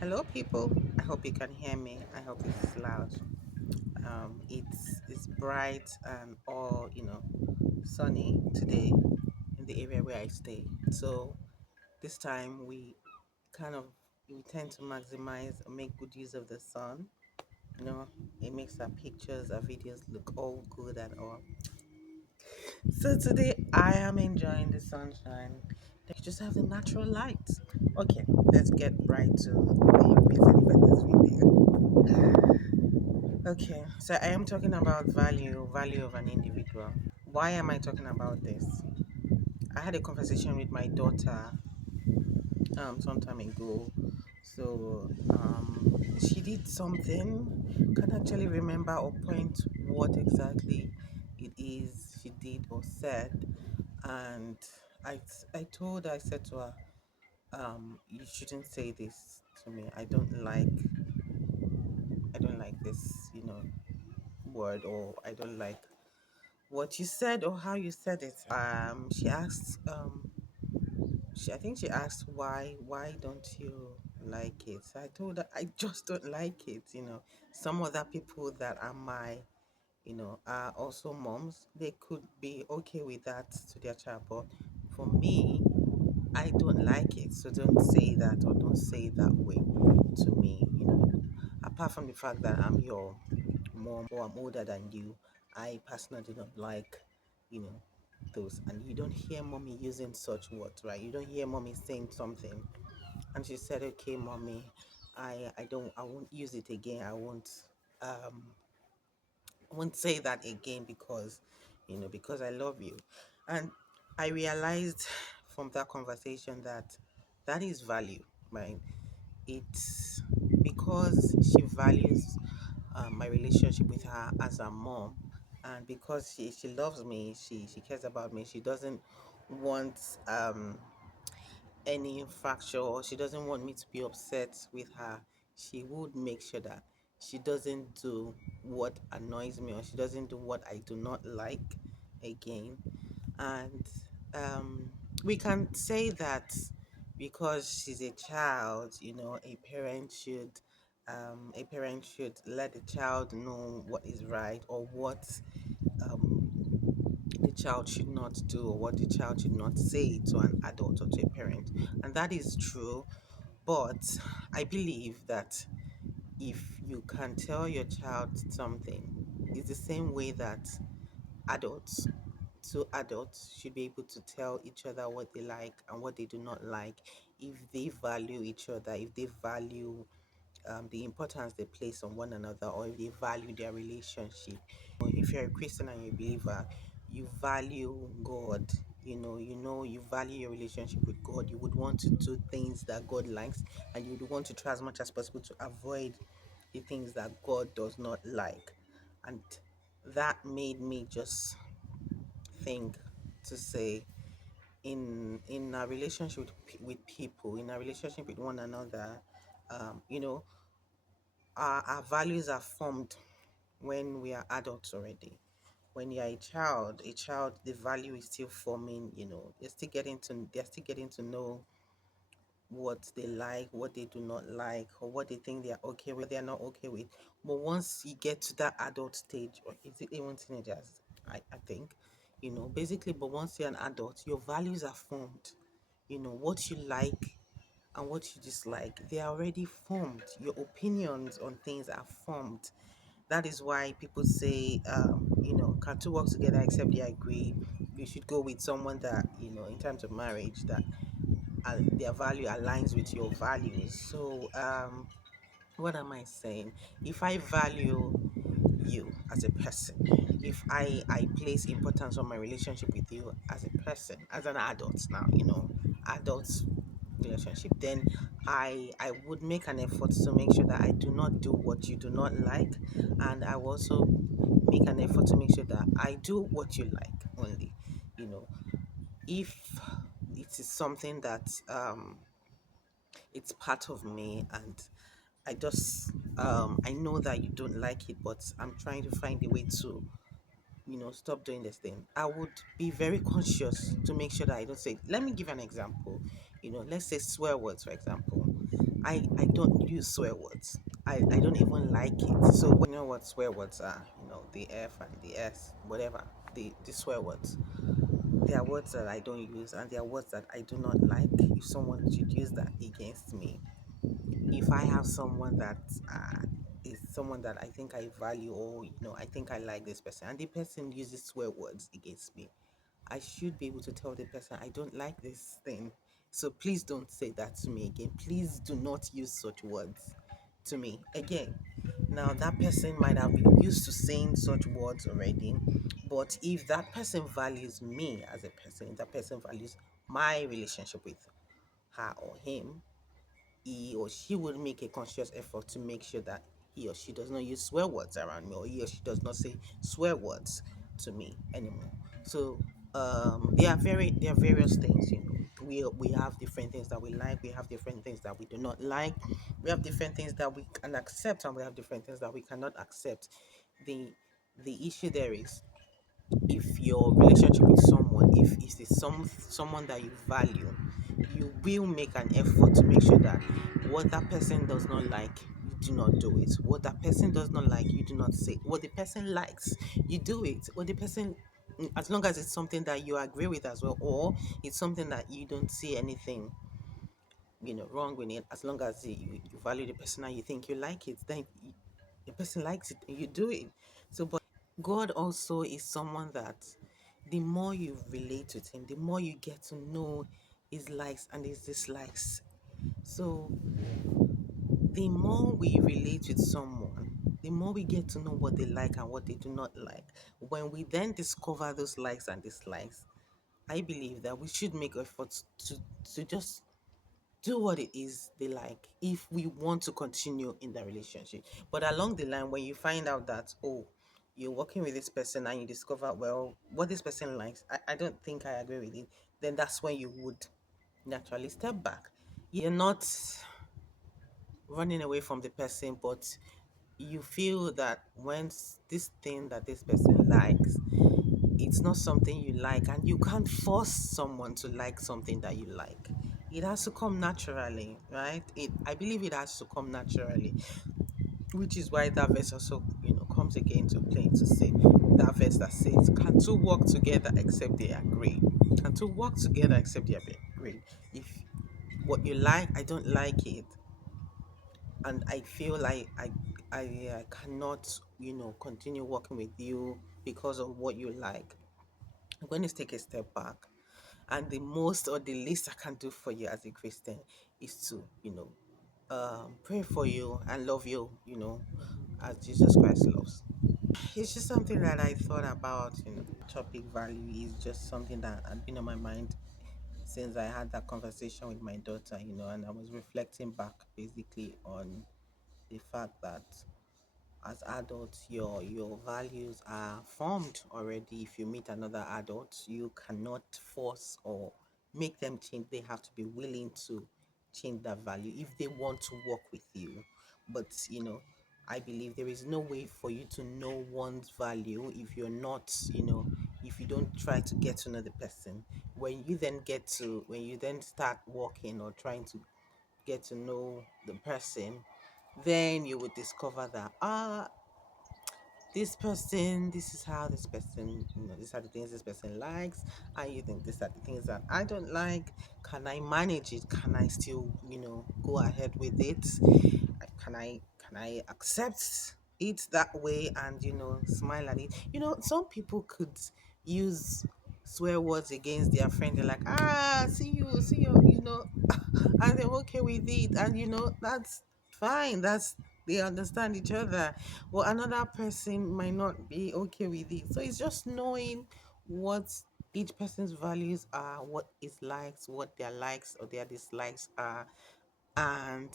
Hello, people. I hope you can hear me. I hope it's loud. It's bright and all sunny today in the area where I stay. So this time we tend to maximize or make good use of the sun. You know, it makes our pictures, our videos look all good and all. So today I am enjoying the sunshine. You just have the natural light. Okay, let's get right to the reason for this video. Okay, so I am talking about value of an individual. Why am I talking about this? I had a conversation with my daughter some time ago. She did something. Can't actually remember or point what exactly it is she did or said. And I told her, I said to her, you shouldn't say this to me. I don't like this, word, or I don't like what you said or how you said it. She asked, I think she asked why don't you like it? So I told her I just don't like it. Some other people that are are also moms. They could be okay with that to their child, but for me, I don't like it. So don't say that or don't say it that way to me. Apart from the fact that I'm your mom or I'm older than you, I personally do not like, you know, those. And you don't hear mommy using such words, right? You don't hear mommy saying something. And she said, "Okay, mommy, I won't use it again. Um, I won't say that again because I love you." And I realized from that conversation that that is value, right? It's because she values my relationship with her as a mom, and because she loves me, she cares about me. She doesn't want any fracture, or she doesn't want me to be upset with her. She would make sure that she doesn't do what annoys me, or she doesn't do what I do not like again. And we can say that because she's a child, a parent should let the child know what is right, or what um, the child should not do, or what the child should not say to an adult or to a parent. And that is true. But I believe that if you can tell your child something, it's the same way that adults adults should be able to tell each other what they like and what they do not like, if they value each other, if they value the importance they place on one another, or if they value their relationship. If you're a Christian and you're a believer, you value God. You value your relationship with God. You would want to do things that God likes, and you would want to try as much as possible to avoid the things that God does not like. And that made me just think to say, in a relationship with people, in a relationship with one another, um, you know, our values are formed when we are adults already. When you're a child, the value is still forming. They're still getting to know what they like, what they do not like, or what they think they are okay with, they're not okay with. But once you get to that adult stage, or is it even teenagers, I think, basically, but once you're an adult, your values are formed. What you like and what you dislike, they are already formed. Your opinions on things are formed. That is why people say, can two work together except they agree? You should go with someone that, in terms of marriage, that their value aligns with your values. So, what am I saying? If I value you as a person, if I place importance on my relationship with you as a person, as an adult now, adult relationship, then I would make an effort to make sure that I do not do what you do not like, and I will also make an effort to make sure that I do what you like only. You know, if it is something that it's part of me, and I know that you don't like it, but I'm trying to find a way to stop doing this thing, I would be very conscious to make sure that I don't say. Let me give an example. Let's say swear words, for example. I don't use swear words. I don't even like it. So you know what swear words are, the F and the S, whatever, the swear words. There are words that I don't use, and there are words that I do not like. If someone should use that against me, if I have someone that is someone that I think I value, or I think I like this person, and the person uses swear words against me, I should be able to tell the person, I don't like this thing. So please don't say that to me again. Please do not use such words to me again. Now, that person might have been used to saying such words already, but if that person values me as a person, if that person values my relationship with her or him, he or she would make a conscious effort to make sure that he or she does not use swear words around me, or he or she does not say swear words to me anymore. So there are various things. We have different things that we like, we have different things that we do not like, we have different things that we can accept, and we have different things that we cannot accept. The issue there is, if your relationship with someone, if it's someone that you value, you will make an effort to make sure that what that person does not like, you do not do it. What that person does not like, you do not say. What the person likes, you do it. What the person, as long as it's something that you agree with as well, or it's something that you don't see anything wrong with it, as long as you value the person and you think you like it, then the person likes it and you do it. So, but God also is someone that the more you relate with him, the more you get to know his likes and his dislikes. So the more we relate with someone, the more we get to know what they like and what they do not like. When we then discover those likes and dislikes, I believe that we should make efforts to just do what it is they like if we want to continue in the relationship. But along the line, when you find out that, oh, you're working with this person and you discover, well, what this person likes, I don't think I agree with it, then that's when you would naturally step back. You're not running away from the person, but you feel that once this thing that this person likes, it's not something you like, and you can't force someone to like something that you like. It has to come naturally, right? I believe it has to come naturally, which is why that verse also comes again to play, to say that verse that says, can two walk together except they agree? Can two walk together except they agree? If what you like, I don't like it, and I feel like I cannot continue working with you because of what you like, I'm going to take a step back. And the most or the least I can do for you as a Christian is to, pray for you and love you, as Jesus Christ loves. It's just something that I thought about, topic value is just something that had been on my mind since I had that conversation with my daughter, and I was reflecting back basically on the fact that as adults, your values are formed already. If you meet another adult, you cannot force or make them change. They have to be willing to change that value if they want to work with you. But I believe there is no way for you to know one's value if you're not, if you don't try to get to know the person. When you then start working or trying to get to know the person, then you would discover that this person, this is how this person, these are the things this person likes, and you think these are the things that I don't like. Can I manage it? Can I still, go ahead with it? Can I accept it that way and smile at it? Some people could use swear words against their friend. They're like, see you, and they're okay with it, and that's fine. That's They understand each other, but another person might not be okay with it. So it's just knowing what each person's values are, what is likes, what their likes or their dislikes are, and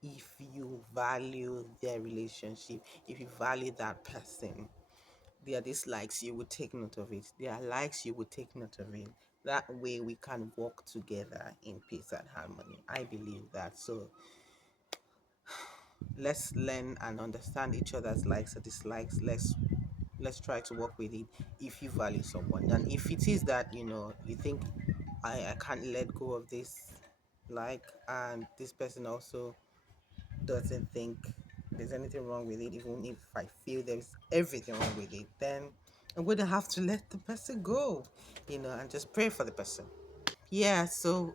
if you value their relationship, if you value that person, their dislikes, you would take note of it. Their likes, you would take note of it. That way we can work together in peace and harmony. I believe that. So let's learn and understand each other's likes and dislikes. Let's let's try to work with it if you value someone. And if it is that, you think I can't let go of this, like, and this person also doesn't think there's anything wrong with it, even if I feel there's everything wrong with it, then I'm going to have to let the person go, and just pray for the person. Yeah, so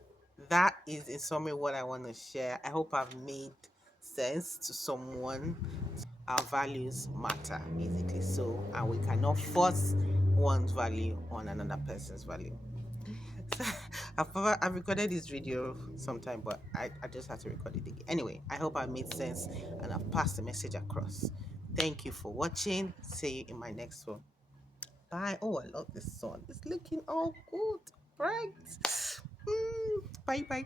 that is in summary what I want to share. I hope I've made sense to someone. Our values matter, basically. So, and we cannot force one's value on another person's value. So, I've recorded this video sometime, but I just had to record it again. Anyway, I hope I made sense and I've passed the message across. Thank you for watching. See you in my next one. Bye. Oh, I love this sun. It's looking all good, bright. Bye bye.